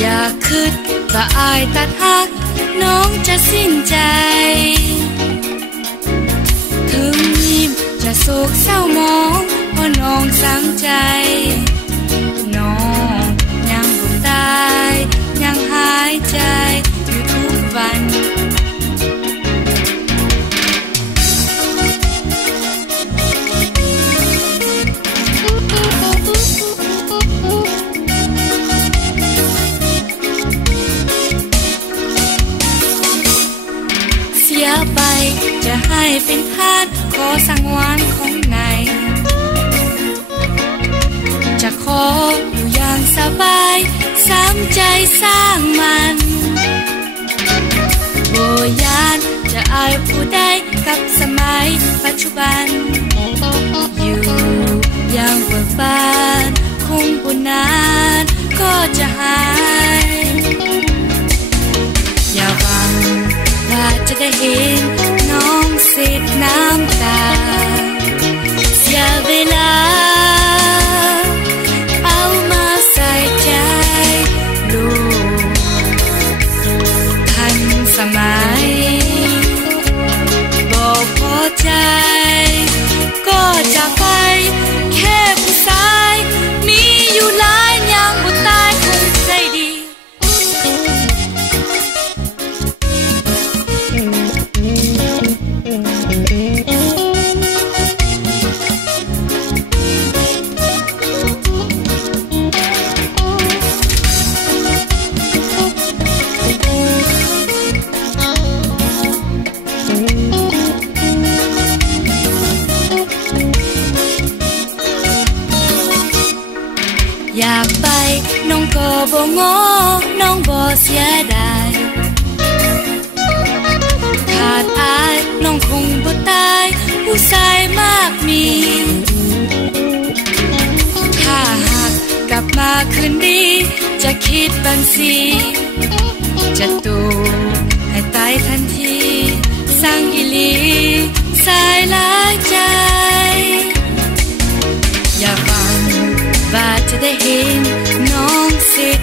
อย่าคิดว่าอายตัดหักน้องจะสิ้นใจถึงยิ้มจะโศกเศร้ามองเพราะน้องสังใจน้องยังบ่ตายยังหายใจอยู่ทุกวันเสียไปจะให้เป็นทาสขอสังวานของในจะขออยู่อย่างสบายสามใจสร้างมันโบยานจะอายผู้ใดกับสมัยปัจจุบันอยู่อย่างเบิกบานคงบ่นานก็จะหายอย่าหวังว่าจะได้เห็นน้องเสียน้ำตาเสียเวลาเอามาใส่ใจลูกทันสมัยบอกพอใจก็จะไปแค่ผู้ชายมีอยู่หลายยังบ่ตายคงใจดีอยากไปน้องก็บ่ง้อน้องบ่เสียดายขาดอายน้องคงบ่ตายผู้ชายมากมีถ้าหากกลับมาคืนดีจะคิดบัญชีจะตูให้ตายทันทีสร้างอีหลีสายหลายใจอย่าฟังว่าจะได้เห็นน้องเสีย